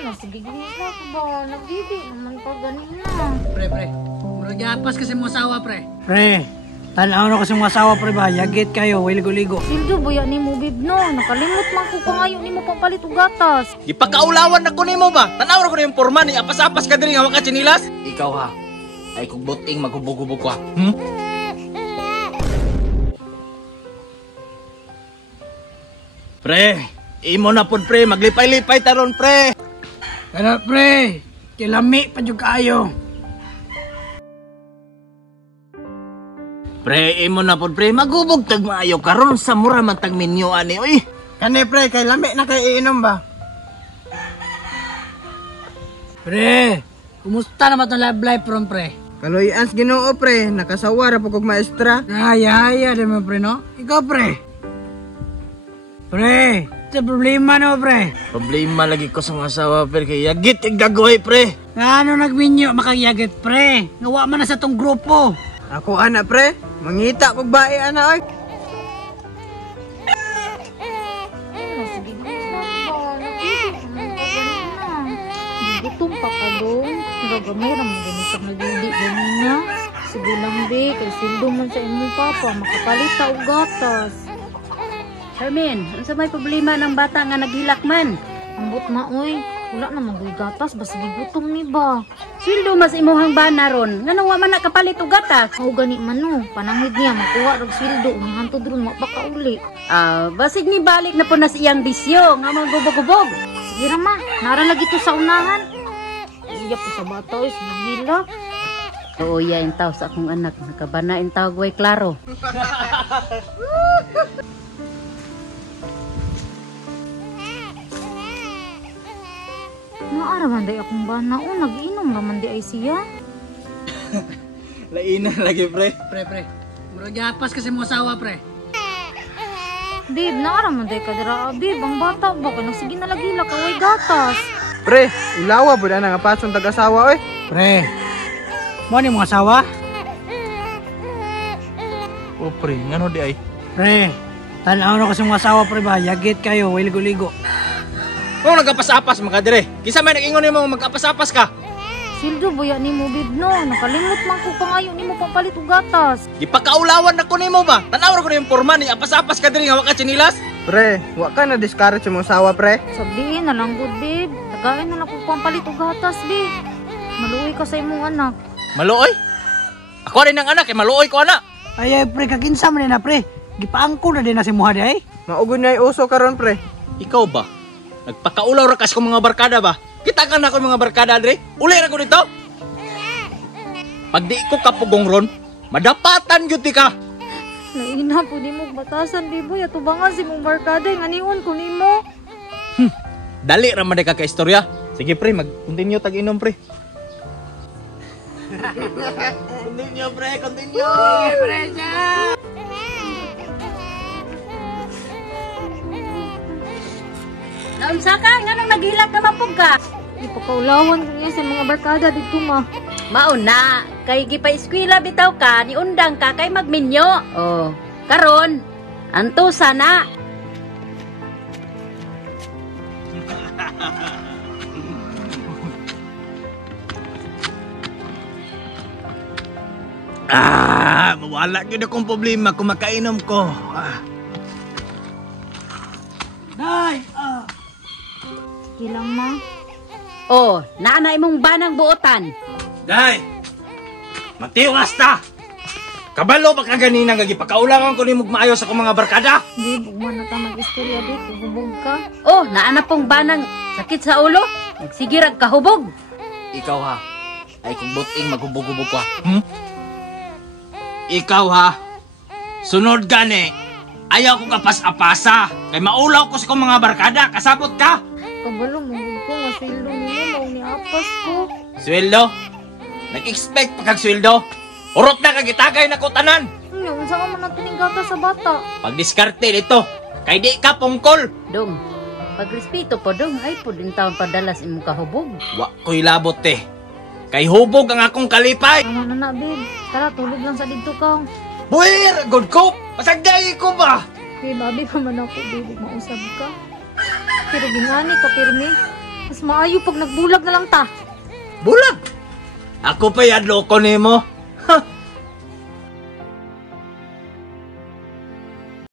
Sige, gila ka ba? Nagbibi naman ka ganina. Pre. Murag yapas kasi mo asawa, pre. Pre, tanaw na kasi mo asawa, pre ba? Yagit kayo, wiligo-ligo. Sildo, buya ni mo, bib, no? Nakalimot man ko pa ngayon ni mo pampalit og gatas. Ipakaulawan na ko nimo ba? Tanaw na ko na yung porma ni apas-apas ka diri nga waka chinilas. Ikaw ha. Ay kung buting maghubog-hubog ka. Pre, imo na pod pre, maglipay-lipay taron pre. Pero pre, kilami pa jud kayo. Pre, imo na pod pre, maghubog tag maayo karon sa mura man tag menyo ani oy. Kani pre, kay lami na kay iinom ba? Pre, kumusta naman itong love life from pre? Kaloy-ans Ginoo pre, nakasawa ra pagkog maestra. Ay, din mo pre, no? Ikaw pre. Pre, sa problema no pre. Problema lagi ko sa mga asawa pre, kay yagit igdagoy pre. Ano nagminyo makayagit pre? Ngawa man na sa tong grupo. Ako ana pre, mangita kog bae ana oy. Sige, gila ka ba? Nagbibi naman ka ganina. Gutom pa ka dong. Nagamay naman ganun sa nagbibi ganina. Sige lang, be. Kay sildo man sa imong papa. Makapalit ta og gatas. Hermin, ano sa may problema ng bata nga naghilak man? Ambot na, oy. Wala na mag-uy gatas. Basta gutom ni ba? Sildo mas imuhang bana ron. Nga wa man nakapalit og gatas. Ako gani man no. Panangid niya. Makuha rog sildo. Umihantod ron. Mapaka uli. Basig ni balik na po na siyang bisyo. Nga magubog-ubog. Sige rama. Nara lagi to sa unahan. Iya po sa bata, oy. Sige gila. Oo, yung tao sa akong anak. Nakabana yung tao guay klaro. Naara man day akong bana. O, nag-inom raman di ay siya. Lainan lagi pre. Pre. Murag yapas kasi mo asawa, pre. Babe, naara man day ka dira. Babe, ang bata ba? Kaya sige na lagi la kaway gatas. Pre, ilawa bud ana nga pason tag-asawa oy. Pre, mo ni mo asawa? O pre, ngano di ay? Pre, tanaw na kasi mo asawa, pre ba? Yagit kayo, wiligo-ligo. Kung nagapas-apas mga dire, kisa may nag-ingon nimo magapas-apas ka. Sildo, buya ni mo, babe, no? Nakalimot man ko pa ngayon ni mo pampalit og gatas. Ipakaulawan na ko nimo ba? Tanaw na ko na yung porma ni apas-apas ka diri nga waka chinilas. Pre, wa ka na discourage mo asawa pre. Sabihin na lang, good, babe. Tagain na lang ko pampalit og gatas, babe. Maluoy ka sa imong anak. Maluoy? Ako rin ang anak, maluoy ko anak. Ay, pre, kakinsa man na, pre. Gipaangko na din na si Muhadi, ay. Maugod na yung uso karon pre. Ikaw ba? Nagpakaulaw ra kas ko mga barkada ba? Kita ka na ko mga barkada dre. Uli ra ko dito. Pag di ko kapugong ron, madapatan gyud ti ka. Naina po ni mo batasan, biboy. Atubangan si mong barkada. Nganiun ko ni mo. Dali ra man ka istorya. Sige pre, mag-continue tag-inom pre. Continue pre, continue. Sige, pre, siya. Naunsa ka? Nga nang naghilak ka mapog ka? Ipakaulawan ko niya sa mga barkada dito, ma. Mauna, kay gipa-eskwela bitaw ka, ni undang ka kay magminyo. Oh, karon, anto sana. Mawala gyud akong problema kung makainom ko. Day, Sige lang, ma. Oh, naanay mong banang buotan. Day! Matiyo asta! Kabalo ba ka ganina nga gipakaulawan ko nimog maayo sa akong mga barkada? Babe, ugman na ka mag-istorya dito. Gubog ka. Oh, naana pong banang sakit sa ulo. Nagsigirag kahubog. Ikaw ha, ay kung buting maghubog-hubog ka. Ikaw ha, sunod gani, ayaw ko kapas-apasa. Kay maulaw ko sa akong mga barkada, kasabot ka. Kabalo, mungod ko. Maswildo niyo. Mau ni apas ko. Sweldo? Nag-expect pa kag sweldo? Urot na kagitagay na ko tanan. Unsa ka man natin yung gata sa bata? Pagdiskarte dito, kay di ka pungkol. Dong, pagrespeto po dong, ay po din taon padalas imong kahubog. Wa ko'y labot eh. Kay hubog ang akong kalipay. Ano na, babe? Tara, tulog lang sa dito ka. Buwir, good ko. Pasagday ko ba? Babe, abi pa man ako, babe. Mausap ka. Pero gingani ka, pirmi. Mas maayo pag nagbulag na lang ta. Bulag! Ako pa yadlo ko nimo.